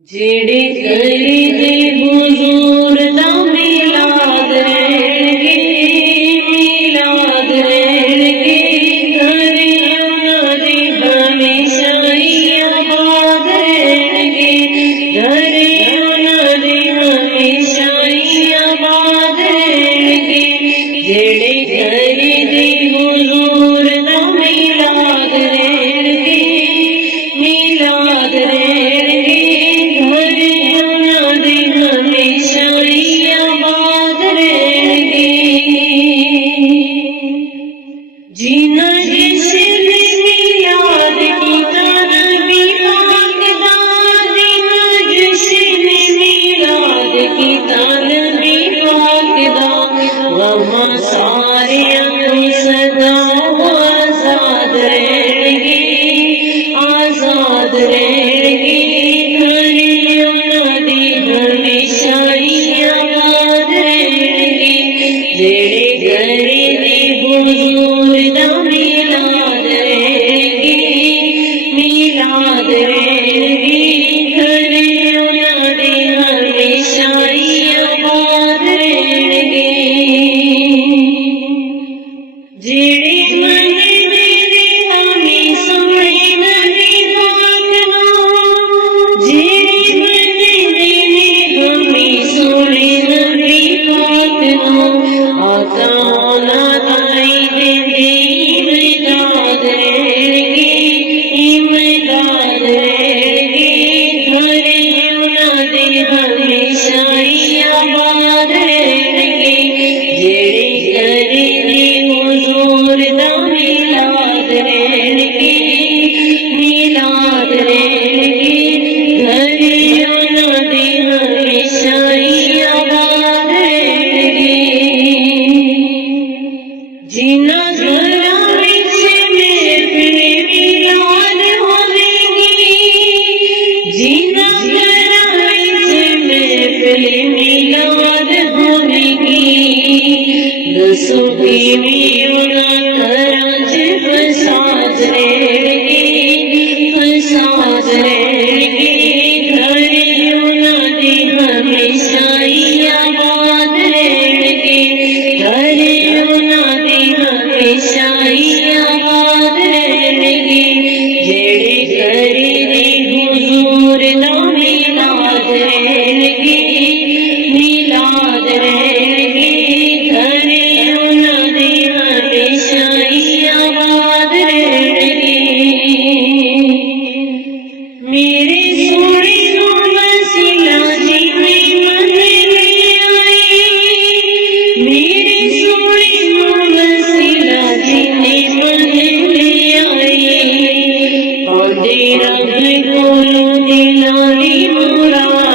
जेड़े करी दे हुजूर दा मिलाद रहणगे, मिलाद रहणगे, घर उन्हां दे हमेशा ही आबाद रहणगे, घर उन्हां दे हमेशा ही आबाद रहणगे। जेड़े करी दे हुजूर दा मिलाद रहणगे, मिलाद रहणगे, जीना जिसने मिलाद कीता नबी पाक दा, जीना जिसने मिलाद कीता नबी पाक दा, वहां सारियां तो सदा आजाद रहणगे, आजाद रहणगे, घर उन्हां दी हमेशा ही आबाद रहणगे। जेड़े करे दे हुजूर दा मिलाद रहणगे, मिलाद रहणगे, घर उन्हां दे हमेशा ही आबाद रहणगे। जेड़े मनदे ने हामी सोहणे नबी पाक नूं, जेड़े मनदे ने हामी सोहणे नबी पाक नूं, आका उन्हां ताईं देंदे इमदाद रहणगे, इमदाद रहणगे, घर उन्हां दे हमेशा ही आबाद रहणगे। जेड़े करे दे हुजूर दा मिलाद रहणगे, मिलाद रहणगे, घर उन्हां दे हमेशा ही आबाद रहणगे। जिन्हां घरां विच महफिल मिलाद होवेगी, जिन्हां घरां विच महफिल मिलाद होवेगी, दसो किवें उन्हां घरां च फसाद रहणगे, फसाद रहणगे, घर उन्हां दे हमेशा ही आबाद रहणगे, घर उन्हां दे हमेशा ही आबाद रहणगे। जेड़े करे दे हुजूर दा मिलाद रहणगे, मिलाद रहणगे, घर उन्हां दे हमेशा ही आबाद रहणगे। मेरे सोहणे नूं वसीला जिवें मन ले आई, मेरे सोहणे नूं वसीला जिवें मन ले आई, औंदे रब कोलों दिलां दी मुराद